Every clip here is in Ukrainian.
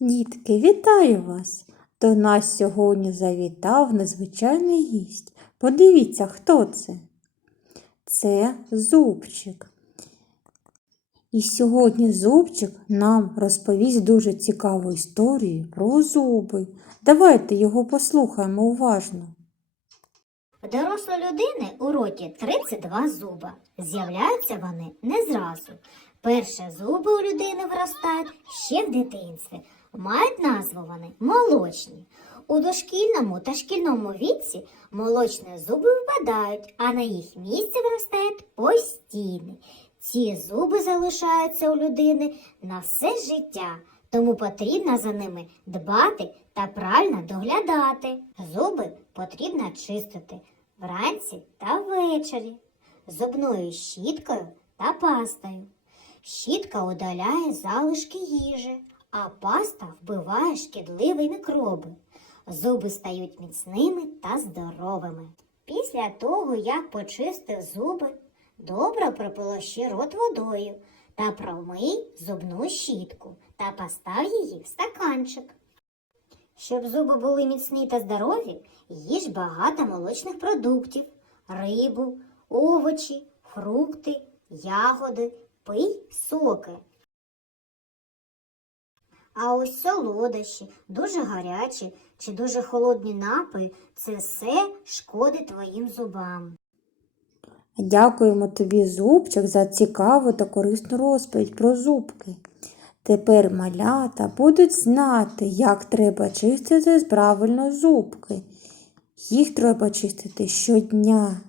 Дітки, вітаю вас! До нас сьогодні завітав незвичайний гість. Подивіться, хто це? Це зубчик. І сьогодні зубчик нам розповість дуже цікаву історію про зуби. Давайте його послухаємо уважно. В дорослої людини у роті 32 зуба. З'являються вони не зразу. Перші зуби у людини виростають ще в дитинстві. Мають назву вони молочні. У дошкільному та шкільному віці молочні зуби випадають, а на їх місце виростають постійні. Ці зуби залишаються у людини на все життя, тому потрібно за ними дбати та правильно доглядати. Зуби потрібно чистити вранці та ввечері зубною щіткою та пастою. Щітка удаляє залишки їжі, а паста вбиває шкідливі мікроби. Зуби стають міцними та здоровими. Після того, як почистив зуби, добре прополощи рот водою та промий зубну щітку та постав її в стаканчик. Щоб зуби були міцні та здорові, їж багато молочних продуктів, рибу, овочі, фрукти, ягоди, пий соки. А ось солодощі, дуже гарячі чи дуже холодні напої це все шкодить твоїм зубам. Дякуємо тобі, зубчик, за цікаву та корисну розповідь про зубки. Тепер малята будуть знати, як треба чистити правильно зубки. Їх треба чистити щодня.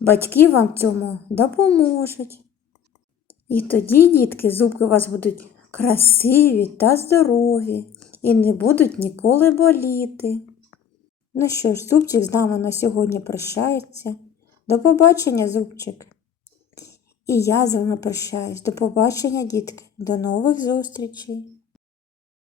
Батьки вам в цьому допоможуть. І тоді, дітки, зубки у вас будуть красиві та здорові і не будуть ніколи боліти. Ну що ж, зубчик з нами на сьогодні прощається. До побачення, зубчик. І я з вами прощаюсь. До побачення, дітки. До нових зустрічей.